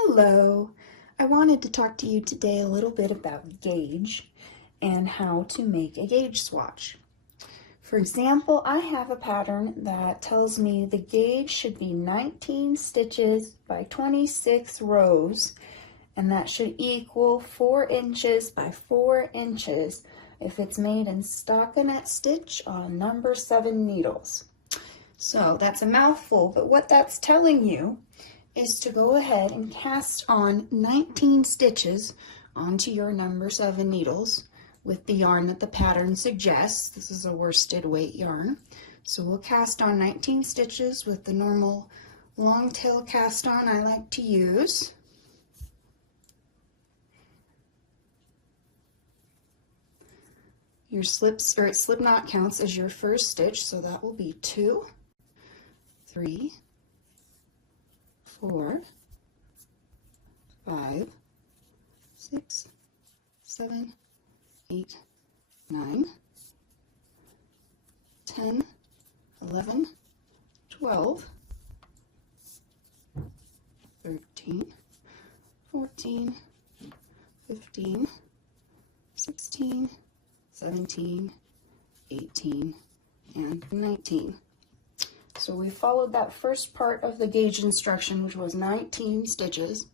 Hello, I wanted to talk to you today a little bit about gauge and how to make a gauge swatch. For example, I have a pattern that tells me the gauge should be 19 stitches by 26 rows, and that should equal 4 inches by 4 inches if it's made in stockinette stitch on number 7 needles. So that's a mouthful, but what that's telling you is to go ahead and cast on 19 stitches onto your number 7 needles with the yarn that the pattern suggests. This is a worsted weight yarn. So we'll cast on 19 stitches with the normal long tail cast on I like to use. Your slip knot counts as your first stitch, so that will be 2, 3, 4, 5, 6, 7, 8, 9, 10, 11, 12, 13, 14, 15, 16, 17, 18, and 19. So we followed that first part of the gauge instruction, which was 19 stitches,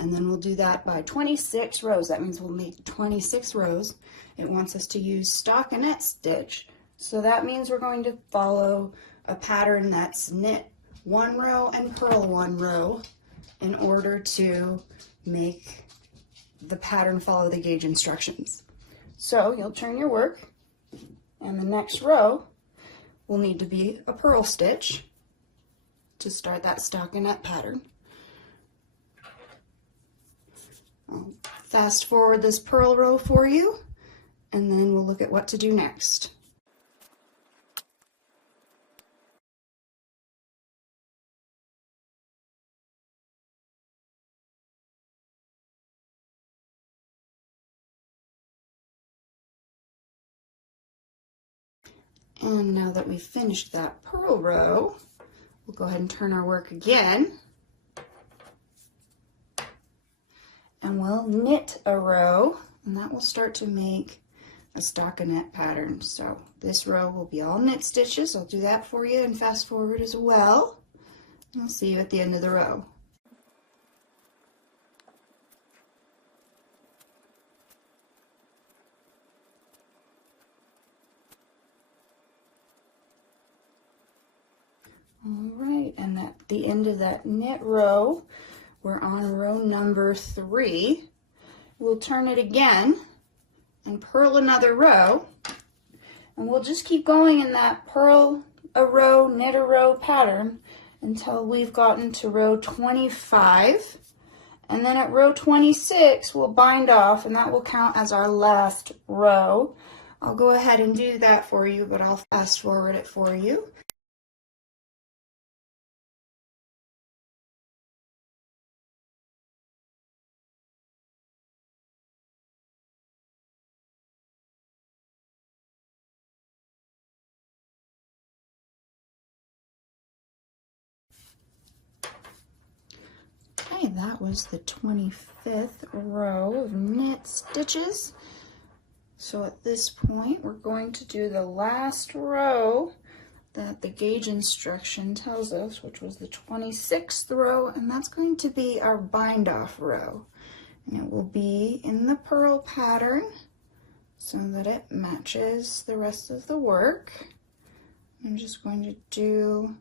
and then we'll do that by 26 rows. That means we'll make 26 rows. It wants us to use stockinette stitch, so that means we're going to follow a pattern that's knit 1 row and purl 1 row in order to make the pattern follow the gauge instructions. So you'll turn your work, and the next row will need to be a purl stitch to start that stockinette pattern. I'll fast forward this purl row for you, and then we'll look at what to do next. And now that we've finished that purl row, we'll go ahead and turn our work again. And we'll knit a row, and that will start to make a stockinette pattern. So this row will be all knit stitches. I'll do that for you and fast forward as well. And I'll see you at the end of the row. All right, and at the end of that knit row, we're on row number 3. We'll turn it again and purl another row, and we'll just keep going in that purl a row, knit a row pattern until we've gotten to row 25. And then at row 26, we'll bind off, and that will count as our last row. I'll go ahead and do that for you, but I'll fast forward it for you. Okay, that was the 25th row of knit stitches. So at this point, we're going to do the last row that the gauge instruction tells us, which was the 26th row, and that's going to be our bind off row. And it will be in the purl pattern so that it matches the rest of the work. I'm just going to do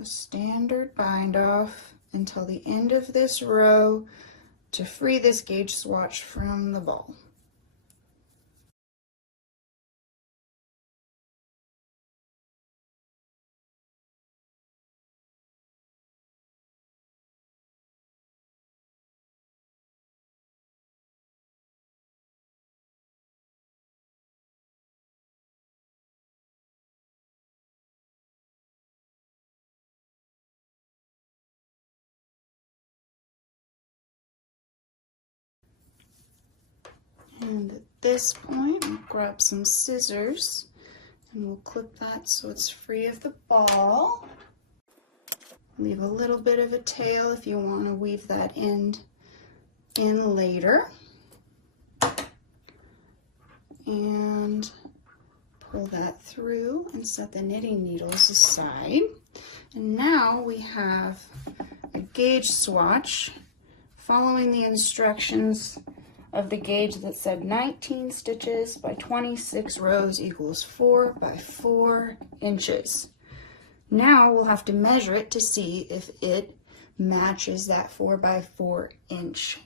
a standard bind off until the end of this row to free this gauge swatch from the ball. And at this point, we'll grab some scissors and we'll clip that so it's free of the ball. Leave a little bit of a tail if you want to weave that end in later. And pull that through and set the knitting needles aside. And now we have a gauge swatch following the instructions of the gauge that said 19 stitches by 26 rows equals 4 by 4 inches. Now we'll have to measure it to see if it matches that 4 by 4 inch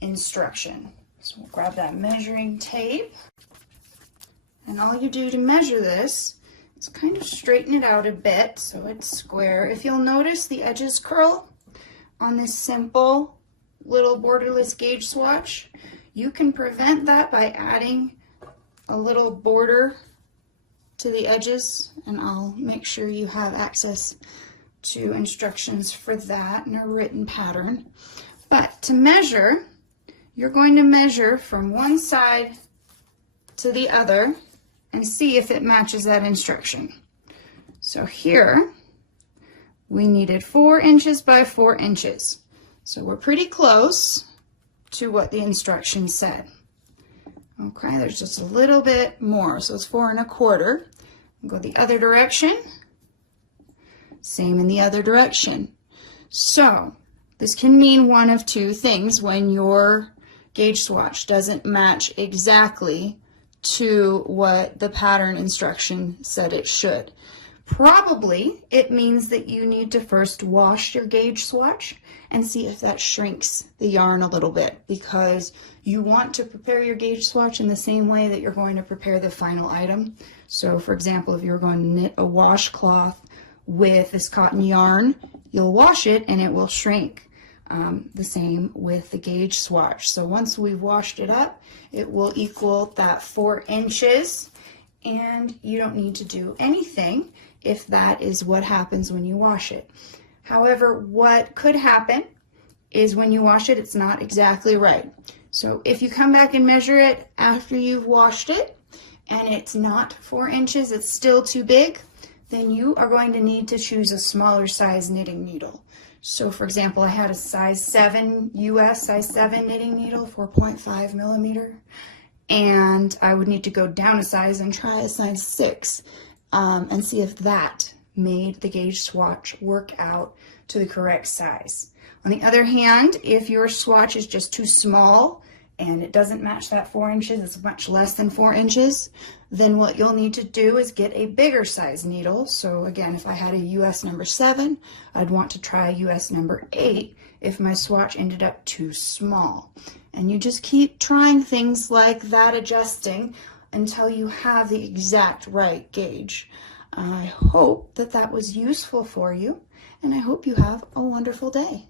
instruction. So we'll grab that measuring tape, and all you do to measure this is kind of straighten it out a bit so it's square. If you'll notice, the edges curl on this simple little borderless gauge swatch. You can prevent that by adding a little border to the edges, and I'll make sure you have access to instructions for that in a written pattern. But to measure, you're going to measure from one side to the other and see if it matches that instruction. So here we needed 4 inches by 4 inches. So we're pretty close to what the instructions said. Okay, there's just a little bit more, so it's 4 1/4. Go the other direction. Same in the other direction. So this can mean one of two things when your gauge swatch doesn't match exactly to what the pattern instruction said it should. Probably it means that you need to first wash your gauge swatch and see if that shrinks the yarn a little bit, because you want to prepare your gauge swatch in the same way that you're going to prepare the final item. So for example, if you're going to knit a washcloth with this cotton yarn, you'll wash it and it will shrink. The same with the gauge swatch. So once we've washed it up, it will equal that 4 inches, and you don't need to do anything if that is what happens when you wash it. However, what could happen is when you wash it, it's not exactly right. So if you come back and measure it after you've washed it and it's not 4 inches, it's still too big, then you are going to need to choose a smaller size knitting needle. So for example, I had a size 7 US size 7 knitting needle, 4.5 millimeter, and I would need to go down a size and try a size 6 and see if that made the gauge swatch work out to the correct size. On the other hand, if your swatch is just too small and it doesn't match that 4 inches, it's much less than 4 inches, then what you'll need to do is get a bigger size needle. So again, if I had a US number 7, I'd want to try a US number 8 if my swatch ended up too small. And you just keep trying things like that, adjusting until you have the exact right gauge. I hope that that was useful for you, and I hope you have a wonderful day.